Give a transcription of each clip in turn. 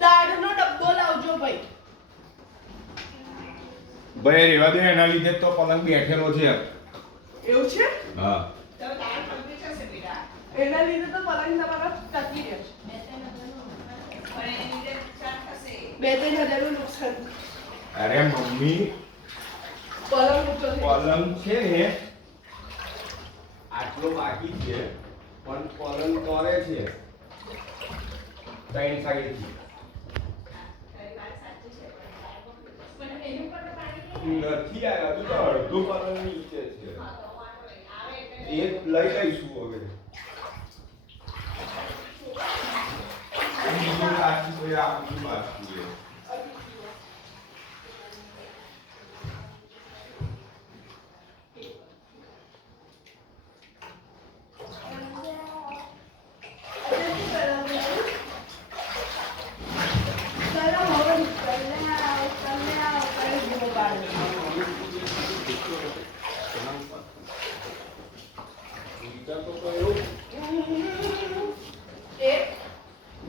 દારૂનો ડબ્બો લાવજો ભાઈ. ભાઈ રેવા દે, એના લીધે તો પલંગ બેઠેલો છે. એવું છે? હા. એના લીધે તો પલંગ તમારો ટકી રહ્યો છે. 2-3 હજારનું નુકસાન. અરે મમ્મી, પલંગ ઊંચો થઈ ગયો. પલંગ છે ને આટલો બાકી છે, પણ પલંગ તોરે છે 3 સાઈડથી. નથી આવ્યા, તું તો અડધો પલંગ નીચે છે. એ લઈ લઈશું હવે. બીજું બાકી કોઈ આપણું બાકી છે.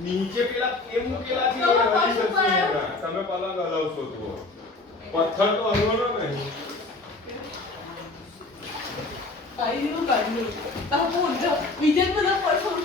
નીચે પેલા એમ મૂકેલા છે, તમે પલંગ હલાવશો તો પથ્થર તો હલવાનો નહીં. કાઢ્યું બીજે બધા પૈસા